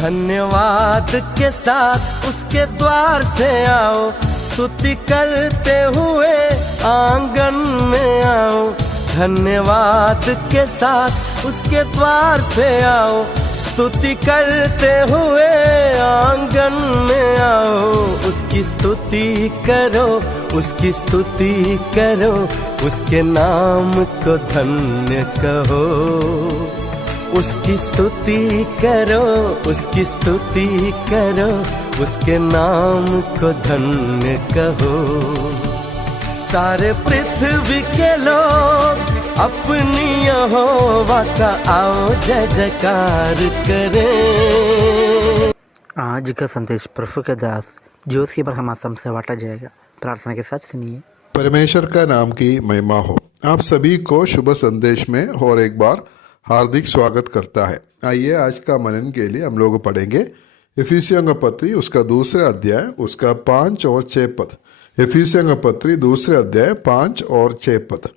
धन्यवाद के साथ उसके द्वार से आओ, स्तुति करते हुए आंगन में आओ। धन्यवाद के साथ उसके द्वार से आओ, स्तुति करते हुए आंगन में आओ। उसकी स्तुति करो, उसकी स्तुति करो, उसके नाम को धन्य कहो। उसकी स्तुति करो, उसकी स्तुति करो, उसके नाम को धन्य कहो। सारे पृथ्वी के लोग अपनी यहोवा का आओ जय जयकार करें। आज का संदेश प्रभु के दास जोशी अब्राहम आसम से बांटा जाएगा। प्रार्थना के साथ सुनिए। परमेश्वर का नाम की महिमा हो। आप सभी को शुभ संदेश में और एक बार हार्दिक स्वागत करता है। आइए आज का मनन के लिए हम लोग पढ़ेंगे इफिसियों का पत्री उसका दूसरा अध्याय उसका 5 और 6 पद। इफिसियों का पत्री दूसरे अध्याय 5 और 6 पद।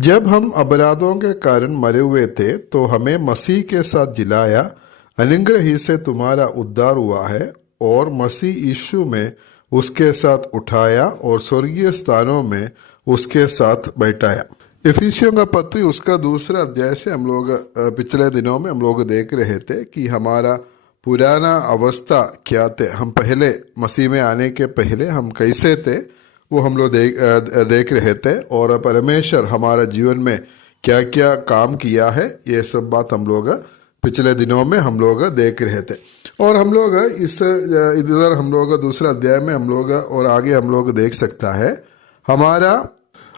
जब हम अपराधों के कारण मरे हुए थे तो हमें मसीह के साथ जिलाया, अनुग्रह ही से तुम्हारा उद्धार हुआ है, और मसीह यीशु में उसके साथ उठाया और स्वर्गीय स्थानों में उसके साथ बैठाया। इफिसियों का पत्री उसका दूसरा अध्याय से हम लोग पिछले दिनों में हम लोग देख रहे थे कि हमारा पुराना अवस्था क्या थे। हम पहले मसीह में आने के पहले हम कैसे थे वो हम लोग देख रहे थे, और परमेश्वर हमारा जीवन में क्या क्या काम किया है ये सब बात हम लोग पिछले दिनों में हम लोग देख रहे थे। और हम लोग इधर हम लोग दूसरा अध्याय में हम लोग और आगे हम लोग देख सकता है हमारा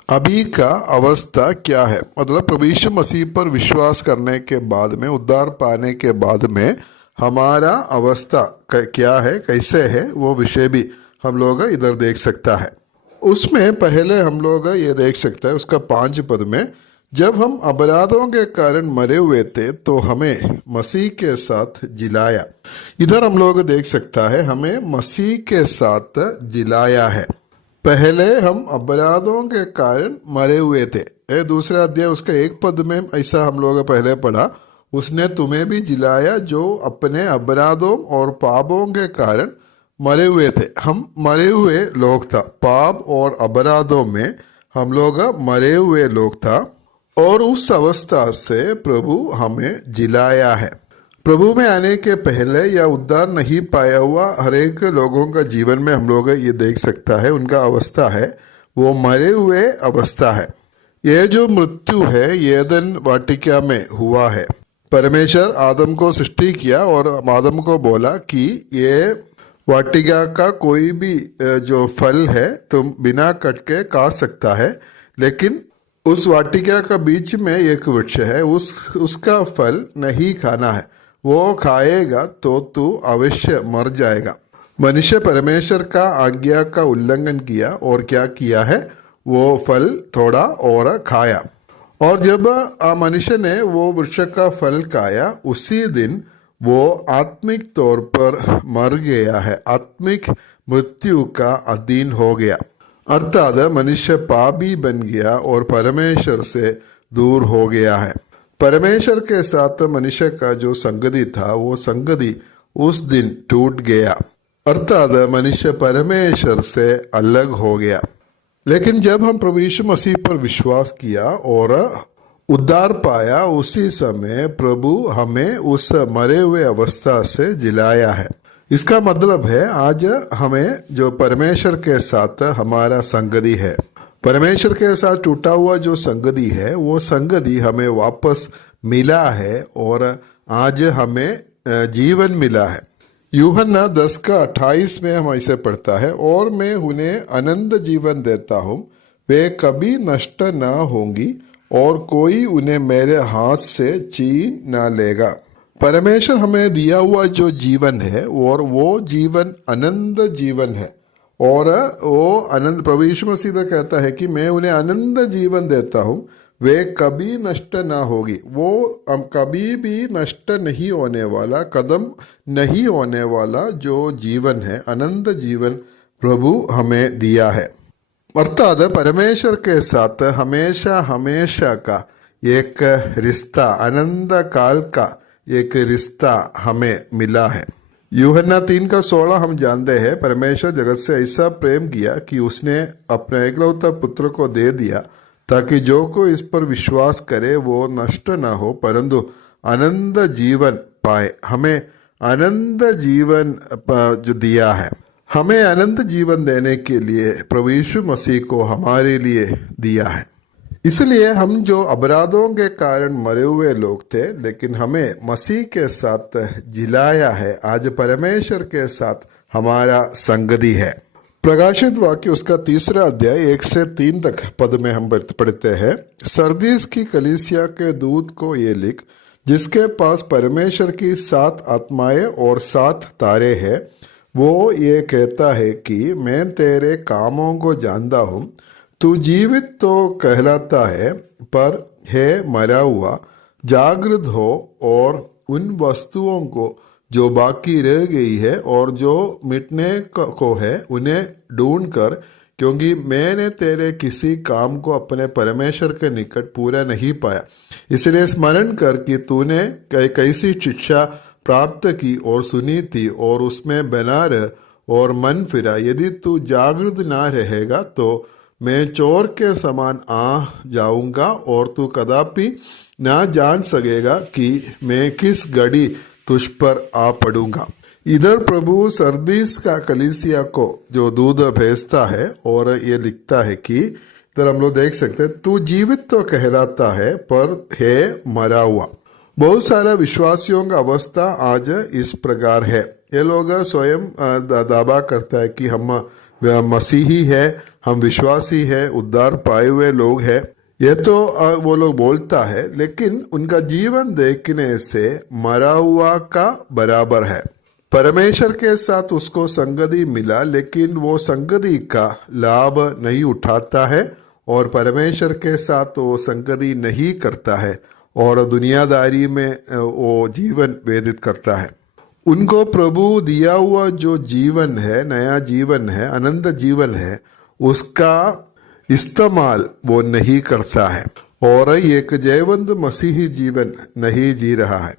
अभी का अवस्था क्या है। मतलब प्रभु यीशु मसीह पर विश्वास करने के बाद में, उद्धार पाने के बाद में हमारा अवस्था क्या है, कैसे है, वो विषय भी हम लोग इधर देख सकता है। उसमें पहले हम लोग ये देख सकता है उसका 5 पद में, जब हम अपराधों के कारण मरे हुए थे तो हमें मसीह के साथ जिलाया। इधर हम लोग देख सकता है हमें मसीह के साथ जिलाया है। पहले हम अपराधों के कारण मरे हुए थे। ये दूसरा अध्याय उसका 1 पद में ऐसा हम लोग पहले पढ़ा, उसने तुम्हें भी जिलाया जो अपने अपराधों और पापों के कारण मरे हुए थे। हम मरे हुए लोग था, पाप और अपराधों में हम लोग मरे हुए लोग था, और उस अवस्था से प्रभु हमें जिलाया है। प्रभु में आने के पहले या उद्धार नहीं पाया हुआ हर एक लोगों का जीवन में हम लोग ये देख सकता है उनका अवस्था है वो मरे हुए अवस्था है। ये जो मृत्यु है एदन वाटिका में हुआ है। परमेश्वर आदम को सृष्टि किया और आदम को बोला कि ये वाटिका का कोई भी जो फल है तुम बिना कट के खा सकता है, लेकिन उस वाटिका का बीच में एक वृक्ष है, उसका फल नहीं खाना है। वो खाएगा तो तू अवश्य मर जाएगा। मनुष्य परमेश्वर का आज्ञा का उल्लंघन किया और क्या किया है, वो फल थोड़ा और खाया, और जब मनुष्य ने वो वृक्ष का फल खाया उसी दिन वो आत्मिक तौर पर मर गया है, आत्मिक मृत्यु का अधीन हो गया। अर्थात मनुष्य पापी बन गया और परमेश्वर से दूर हो गया है। परमेश्वर के साथ मनुष्य का जो संगति था वो संगति उस दिन टूट गया, अर्थात मनुष्य परमेश्वर से अलग हो गया। लेकिन जब हम प्रभु यीशु मसीह पर विश्वास किया और उद्धार पाया, उसी समय प्रभु हमें उस मरे हुए अवस्था से जिलाया है। इसका मतलब है आज हमें जो परमेश्वर के साथ हमारा संगति है, परमेश्वर के साथ टूटा हुआ जो संगति है वो संगति हमें वापस मिला है और आज हमें जीवन मिला है। यूहन्ना 10:28 में हम ऐसे पढ़ता है, और मैं उन्हें अनंत जीवन देता हूँ, वे कभी नष्ट ना होंगी और कोई उन्हें मेरे हाथ से छीन ना लेगा। परमेश्वर हमें दिया हुआ जो जीवन है और वो जीवन अनंत जीवन है, और वो अनंत प्रभु यीशु मसीह कहता है कि मैं उन्हें अनंत जीवन देता हूँ, वे कभी नष्ट ना होगी। वो कभी भी नष्ट नहीं होने वाला, कदम नहीं होने वाला जो जीवन है, अनंत जीवन प्रभु हमें दिया है। अर्थात परमेश्वर के साथ हमेशा हमेशा का एक रिश्ता, अनंत काल का एक रिश्ता हमें मिला है। यूहन्ना 3:16 हम जानते हैं, परमेश्वर जगत से ऐसा प्रेम किया कि उसने अपने एकलौता पुत्र को दे दिया ताकि जो कोई इस पर विश्वास करे वो नष्ट न हो परंतु अनंत जीवन पाए। हमें अनंत जीवन जो दिया है, हमें अनंत जीवन देने के लिए प्रभु यीशु मसीह को हमारे लिए दिया है। इसलिए हम जो अपराधों के कारण मरे हुए लोग थे, लेकिन हमें मसीह के साथ जिलाया है। आज परमेश्वर के साथ हमारा संगति है। प्रकाशित वाक्य उसका 3 अध्याय 1 से 3 तक पद में हम पढ़ते हैं। सरदीस की कलीसिया के दूत को ये लिख, जिसके पास परमेश्वर की 7 आत्माएं और 7 तारे हैं, वो ये कहता है कि मैं तेरे कामों को जानता हूँ। तू जीवित तो कहलाता है, पर है मरा हुआ। जागृत हो और उन वस्तुओं को जो बाकी रह गई है और जो मिटने को है उन्हें ढूंढ कर, क्योंकि मैंने तेरे किसी काम को अपने परमेश्वर के निकट पूरा नहीं पाया। इसलिए स्मरण कर कि तूने कैसी शिक्षा प्राप्त की और सुनी थी और उसमें बना रह और मन फिरा। यदि तू जागृत ना रहेगा तो मैं चोर के समान आ जाऊंगा और तू कदापि ना जान सकेगा कि मैं किस घड़ी तुझ पर आ पड़ूंगा। इधर प्रभु सरदीस का कलीसिया को जो दूध भेजता है और ये लिखता है कि इधर हम लोग देख सकते हैं, तू जीवित तो कहलाता है पर है मरा हुआ। बहुत सारा विश्वासियों का अवस्था आज इस प्रकार है। ये लोग स्वयं दावा करता है कि हम मसीही है, हम विश्वासी है, उद्धार पाए हुए लोग हैं। ये तो वो लोग बोलता है, लेकिन उनका जीवन देखने से मरा हुआ का बराबर है। परमेश्वर के साथ उसको संगति मिला, लेकिन वो संगति का लाभ नहीं उठाता है और परमेश्वर के साथ वो संगति नहीं करता है और दुनियादारी में वो जीवन व्यतीत करता है। उनको प्रभु दिया हुआ जो जीवन है, नया जीवन है, अनंत जीवन है, उसका इस्तेमाल वो नहीं करता है और एक जयवंत मसीही जीवन नहीं जी रहा है।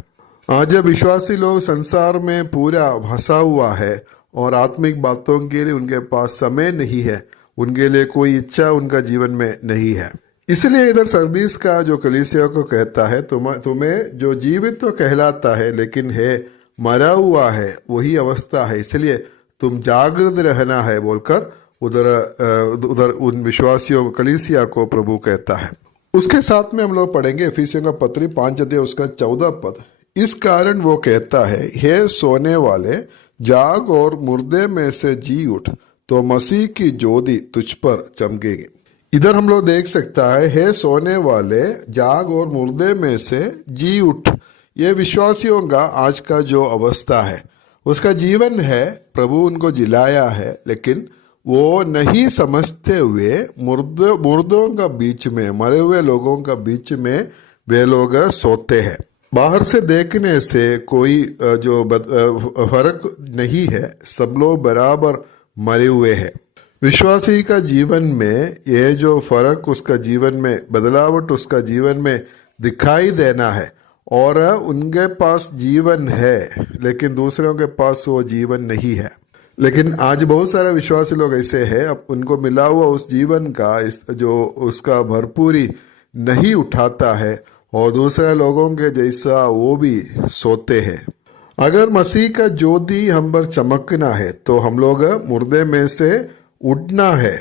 आज विश्वासी लोग संसार में पूरा फंसा हुआ है और आत्मिक बातों के लिए उनके पास समय नहीं है, उनके लिए कोई इच्छा उनका जीवन में नहीं है। इसलिए इधर सरदीस का जो कलीसिया को कहता है, तुम्हें जो जीवित तो कहलाता है लेकिन है मरा हुआ है, वही अवस्था है, इसलिए तुम जागृत रहना है बोलकर उधर उन विश्वासियों कलीसिया को प्रभु कहता है। उसके साथ में हम लोग पढ़ेंगे इफिसियों का पत्री 5 अध्याय उसका 14 पद। इस कारण वो कहता है, हे सोने वाले जाग और मुर्दे में से जी उठ, तो मसीह की ज्योति तुझ पर चमकेगी। इधर हम लोग देख सकता है, हे सोने वाले जाग और मुर्दे में से जी उठ। ये विश्वासियों का आज का जो अवस्था है, उसका जीवन है। प्रभु उनको जिलाया है, लेकिन वो नहीं समझते हुए मुर्दों का बीच में, मरे हुए लोगों का बीच में वे लोग सोते हैं। बाहर से देखने से कोई जो फर्क नहीं है, सब लोग बराबर मरे हुए हैं। विश्वासी का जीवन में ये जो फर्क उसका जीवन में बदलावट उसका जीवन में दिखाई देना है और उनके पास जीवन है लेकिन दूसरों के पास वो जीवन नहीं है। लेकिन आज बहुत सारे विश्वासी लोग ऐसे हैं, अब उनको मिला हुआ उस जीवन का जो उसका भरपूरी नहीं उठाता है और दूसरे लोगों के जैसा वो भी सोते हैं। अगर मसीह का ज्योति हम पर चमकना है तो हम लोग मुर्दे में से उठना है।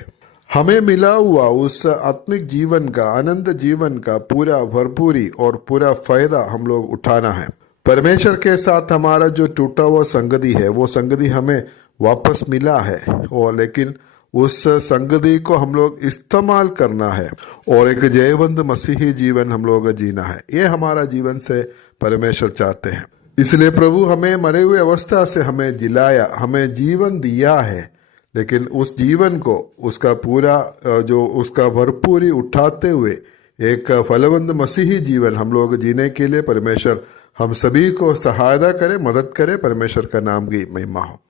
हमें मिला हुआ उस आत्मिक जीवन का, अनंत जीवन का पूरा भरपूरी और पूरा फायदा हम लोग उठाना है। परमेश्वर के साथ हमारा जो टूटा हुआ संगति है, वो संगति हमें वापस मिला है और लेकिन उस संगति को हम लोग इस्तेमाल करना है और एक जयवंत मसीही जीवन हम लोग जीना है। ये हमारा जीवन से परमेश्वर चाहते हैं। इसलिए प्रभु हमें मरे हुए अवस्था से हमें जिलाया, हमें जीवन दिया है, लेकिन उस जीवन को उसका पूरा जो उसका भरपूरी उठाते हुए एक फलवंत मसीही जीवन हम लोग जीने के लिए परमेश्वर हम सभी को सहायता करे, मदद करे। परमेश्वर का नाम की महिमा हो।